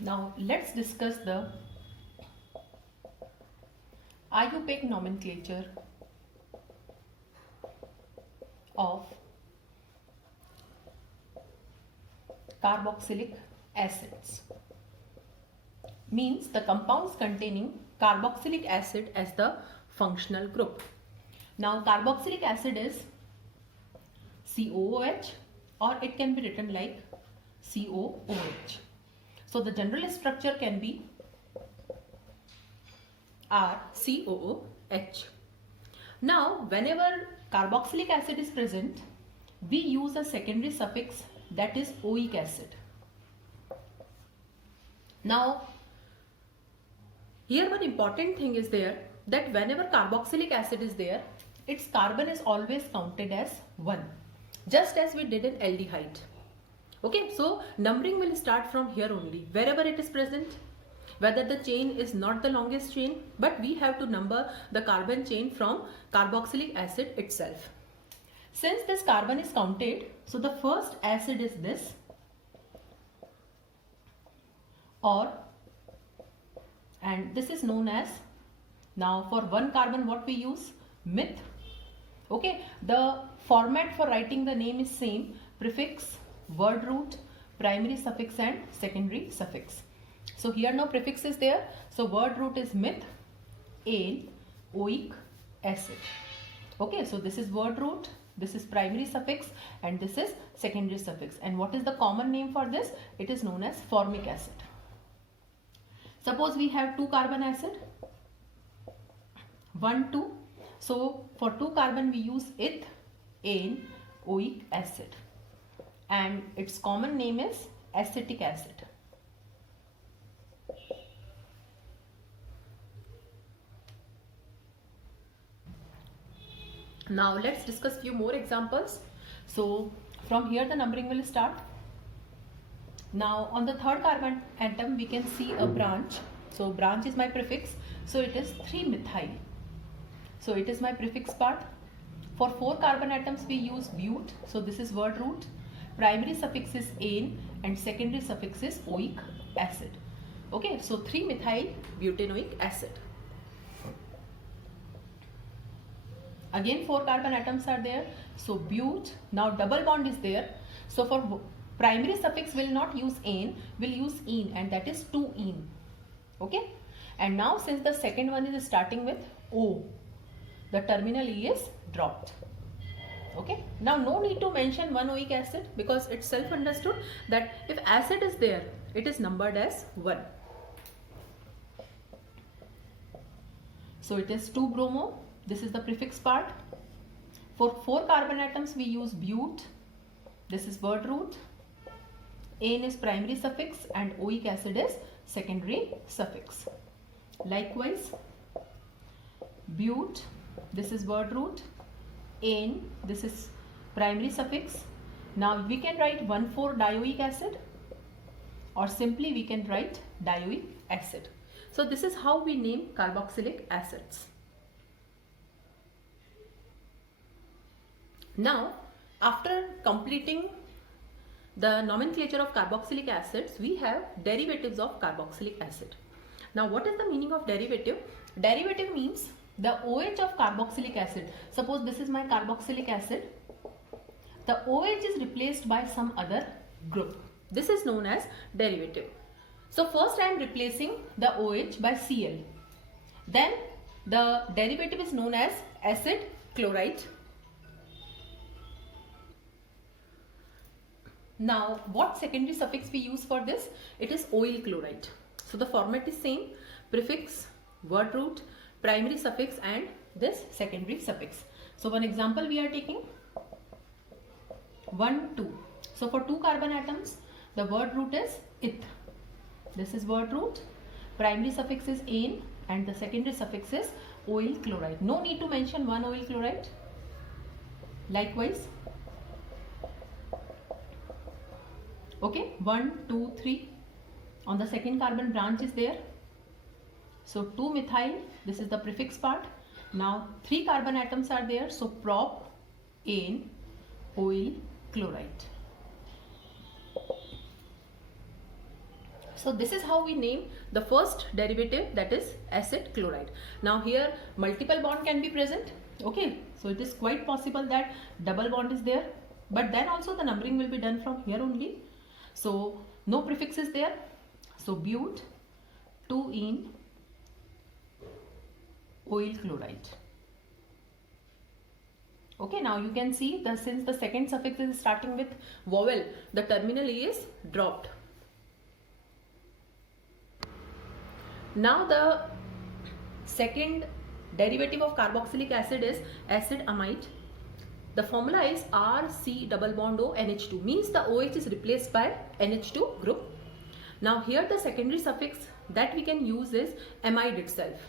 Now let's discuss the IUPAC nomenclature of carboxylic acids. Means the compounds containing carboxylic acid as the functional group. Now carboxylic acid is COOH, or it can be written like COOH. So the general structure can be RCOOH. Now whenever carboxylic acid is present, we use a secondary suffix, that is oic acid. Now here one important thing is there, that whenever carboxylic acid is there, its carbon is always counted as 1, just as we did in aldehyde. Okay, so numbering will start from here only, wherever it is present, whether the chain is not the longest chain, but we have to number the carbon chain from carboxylic acid itself. Since this carbon is counted, so the first acid is this, and this is known as, now for one carbon what we use, meth. Okay, the format for writing the name is same, prefix, word root, primary suffix and secondary suffix. So here no prefix is there, so word root is meth, ane, oic acid. Okay, so this is word root, this is primary suffix, and this is secondary suffix. And what is the common name for this? It is known as formic acid. Suppose we have 2 carbon acid, 1, 2. So for 2 carbon we use eth, ane, oic acid, and its common name is acetic acid. Now let's discuss few more examples. So from here the numbering will start. Now on the third carbon atom we can see a branch. So branch is my prefix, so it is 3-methyl. So it is my prefix part. For 4 carbon atoms we use bute, so this is word root. Primary suffix is ane and secondary suffix is oic acid. Okay, so 3-methyl butanoic acid. Again 4 carbon atoms are there, so bute. Now double bond is there, so for primary suffix will not use ane, will use ene, and that is 2-ene. Okay, and now since the second one is starting with O, the terminal E is dropped. Okay, now no need to mention 1 oic acid, because it's self understood that if acid is there, it is numbered as 1. So it is 2-bromo, this is the prefix part. For 4 carbon atoms we use bute, this is word root. Ane is primary suffix and oic acid is secondary suffix. Likewise, bute, this is word root. Ane, this is primary suffix. Now we can write 1,4-dioic acid, or simply we can write dioic acid. So this is how we name carboxylic acids. Now after completing the nomenclature of carboxylic acids, we have derivatives of carboxylic acid. Now what is the meaning of derivative? Derivative means the OH of carboxylic acid. Suppose this is my carboxylic acid. The OH is replaced by some other group. This is known as derivative. So first I am replacing the OH by Cl. Then the derivative is known as acid chloride. Now what secondary suffix we use for this? It is oil chloride. So the format is same, prefix, word root, primary suffix and this secondary suffix. So one example we are taking, 1, 2. So for 2 carbon atoms the word root is eth. This is word root, primary suffix is ane and the secondary suffix is oil chloride. No need to mention 1 oil chloride. Likewise, okay, 1, 2, 3. On the second carbon branch is there. So 2-methyl, this is the prefix part. Now 3 carbon atoms are there. So prop, ane, oil, chloride. So this is how we name the first derivative, that is acid chloride. Now here multiple bond can be present. Okay, so it is quite possible that double bond is there, but then also the numbering will be done from here only. So no prefix is there. So but 2-ene oil chloride. Okay, now you can see that since the second suffix is starting with vowel, the terminal E is dropped. Now the second derivative of carboxylic acid is acid amide. The formula is RC double bond O NH2, means the OH is replaced by NH2 group. Now here the secondary suffix that we can use is amide itself.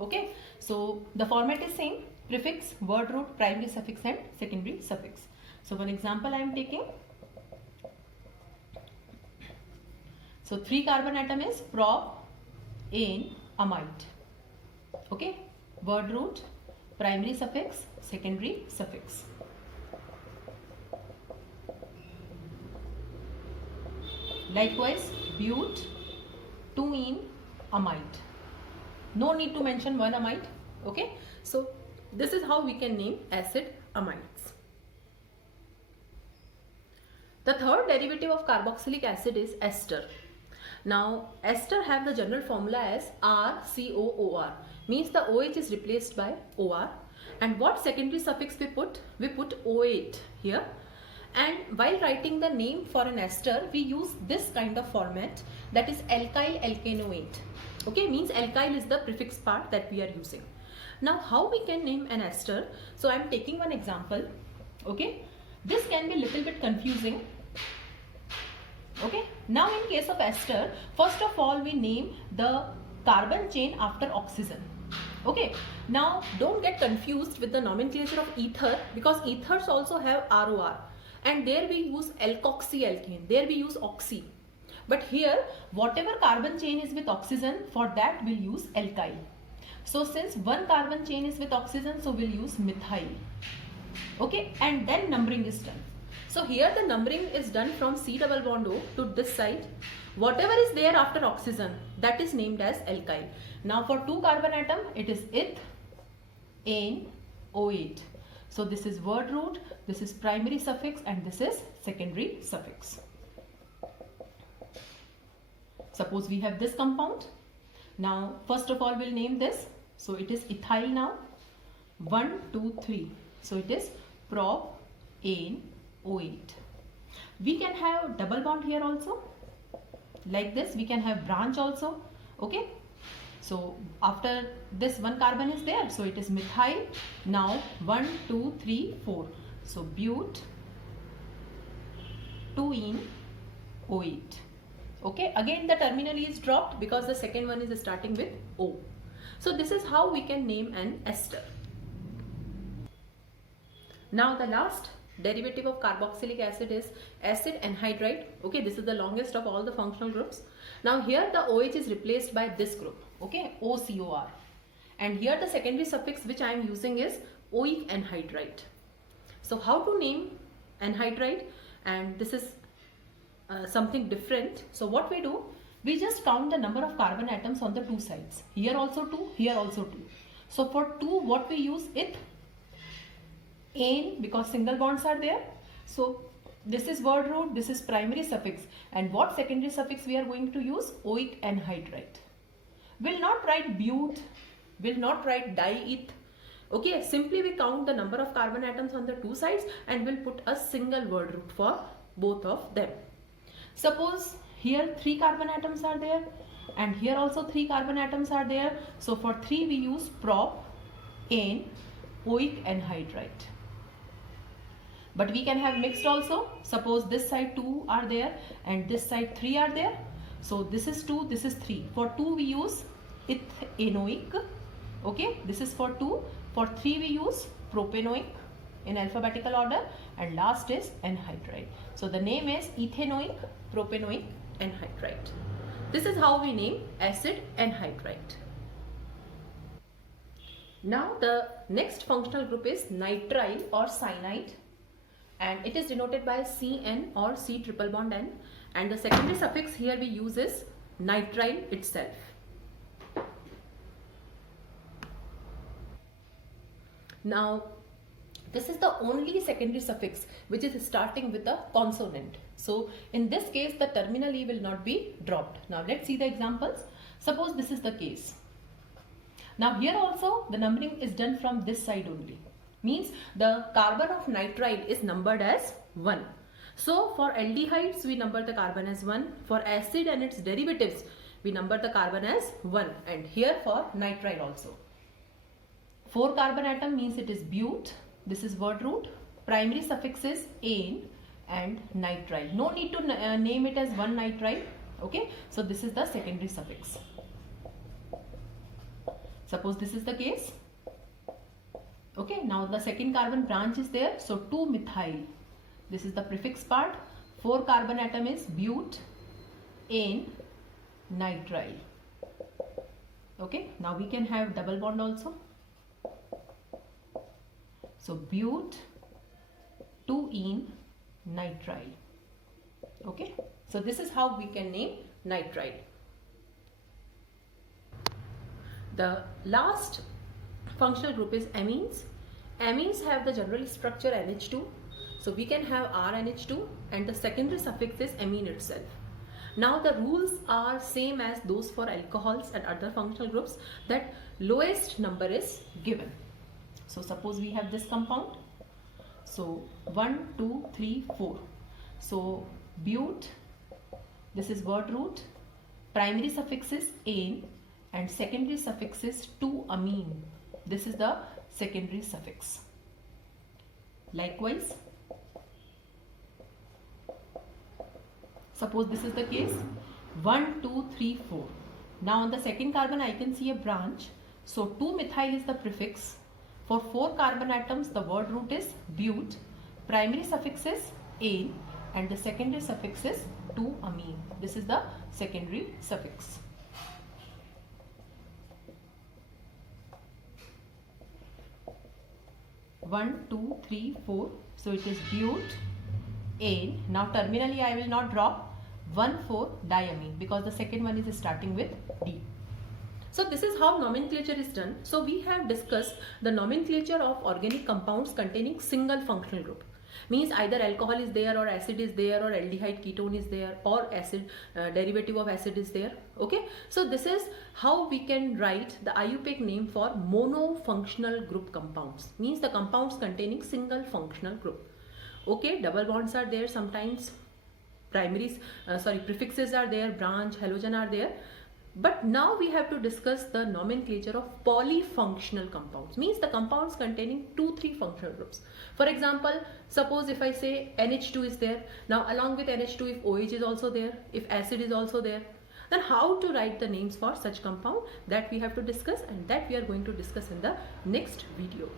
Okay, so the format is same: prefix, word root, primary suffix and secondary suffix. So one example I am taking. So 3 carbon atom is prop-ane amide. Okay, word root, primary suffix, secondary suffix. Likewise, but 2-ene amide. No need to mention one amide. Okay, so this is how we can name acid amides. The third derivative of carboxylic acid is ester. Now ester have the general formula as RCOOR, means the OH is replaced by OR, and what secondary suffix we put? We put O8 here. And while writing the name for an ester, we use this kind of format, that is alkyl alkanoate. Okay, means alkyl is the prefix part that we are using. Now how we can name an ester? So I am taking one example. Okay, this can be a little bit confusing. Okay, now in case of ester, first of all we name the carbon chain after oxygen. Okay, now don't get confused with the nomenclature of ether, because ethers also have ROR, and there we use alkoxyalkane, there we use oxy. But here whatever carbon chain is with oxygen, for that we'll use alkyl. So since one carbon chain is with oxygen, so we'll use methyl. Okay, and then numbering is done. So here the numbering is done from C double bond O to this side. Whatever is there after oxygen, that is named as alkyl. Now for 2 carbon atom, it is eth, ane, O8. So this is word root, this is primary suffix, and this is secondary suffix. Suppose we have this compound. Now first of all we'll name this. So it is ethyl now. 1, 2, 3. So it is prop-ane O8. We can have double bond here also. Like this, we can have branch also. Okay. So after this one carbon is there, so it is methyl. Now 1, 2, 3, 4. So but 2-ene O8. Okay, again the terminal is dropped because the second one is starting with O. So this is how we can name an ester. Now the last derivative of carboxylic acid is acid anhydride. Okay, this is the longest of all the functional groups. Now here the OH is replaced by this group. Okay, OCOR. And here the secondary suffix which I am using is oic anhydride. So how to name anhydride? And this is something different. So what we do, we just count the number of carbon atoms on the two sides. Here also 2, here also 2. So for 2, what we use? Eth, ane, because single bonds are there. So this is word root, this is primary suffix. And what secondary suffix we are going to use? Oic anhydride. Will not write but, will not write dieth. Okay, simply we count the number of carbon atoms on the two sides and will put a single word root for both of them. Suppose here 3 carbon atoms are there and here also 3 carbon atoms are there. So for 3 we use prop-ane oic anhydride. But we can have mixed also. Suppose this side 2 are there and this side 3 are there. So this is 2, this is 3. For 2 we use ethanoic. Okay, this is for 2. For 3 we use propanoic in alphabetical order, and last is anhydride. So the name is ethanoic, propanoic, anhydride. This is how we name acid anhydride. Now the next functional group is nitrile or cyanide, and it is denoted by CN or C triple bond N, and the secondary suffix here we use is nitrile itself. Now, this is the only secondary suffix which is starting with a consonant. So, in this case, the terminal E will not be dropped. Now, let's see the examples. Suppose this is the case. Now, here also the numbering is done from this side only. Means the carbon of nitrile is numbered as 1. So, for aldehydes, we number the carbon as 1. For acid and its derivatives, we number the carbon as 1. And here for nitrile also. 4 carbon atom means it is but. This is word root. Primary suffix is ane and nitrile. No need to name it as 1-nitrile. Okay. So, this is the secondary suffix. Suppose this is the case. Okay. Now, the second carbon branch is there. So, 2-methyl. This is the prefix part. 4 carbon atom is but, ane, nitrile. Okay. Now, we can have double bond also. So, but, 2-ene, nitrile. Okay. So, this is how we can name nitrile. The last functional group is amines. Amines have the general structure NH2. So, we can have RNH2 and the secondary suffix is amine itself. Now, the rules are same as those for alcohols and other functional groups, that lowest number is given. So, suppose we have this compound. So, 1, 2, 3, 4. So, but, this is word root, primary suffix is ane and secondary suffix is 2-amine. This is the secondary suffix. Likewise, suppose this is the case, 1, 2, 3, 4. Now, on the second carbon I can see a branch. So, 2-methyl is the prefix. For 4 carbon atoms, the word root is but, primary suffix is ane and the secondary suffix is 2-amine. This is the secondary suffix. One, 2, 3, 4. So, it is but, ane. Now, terminally I will not drop 1,4-diamine because the second one is starting with D. So, this is how nomenclature is done. So, we have discussed the nomenclature of organic compounds containing single functional group. Means either alcohol is there or acid is there or aldehyde ketone is there or acid derivative of acid is there. Okay. So, this is how we can write the IUPAC name for monofunctional group compounds. Means the compounds containing single functional group. Okay. Double bonds are there sometimes. Prefixes are there, branch, halogen are there. But now we have to discuss the nomenclature of polyfunctional compounds. Means the compounds containing 2-3 functional groups. For example, suppose if I say NH2 is there. Now along with NH2, if OH is also there, if acid is also there, then how to write the names for such compound, that we have to discuss, and that we are going to discuss in the next video.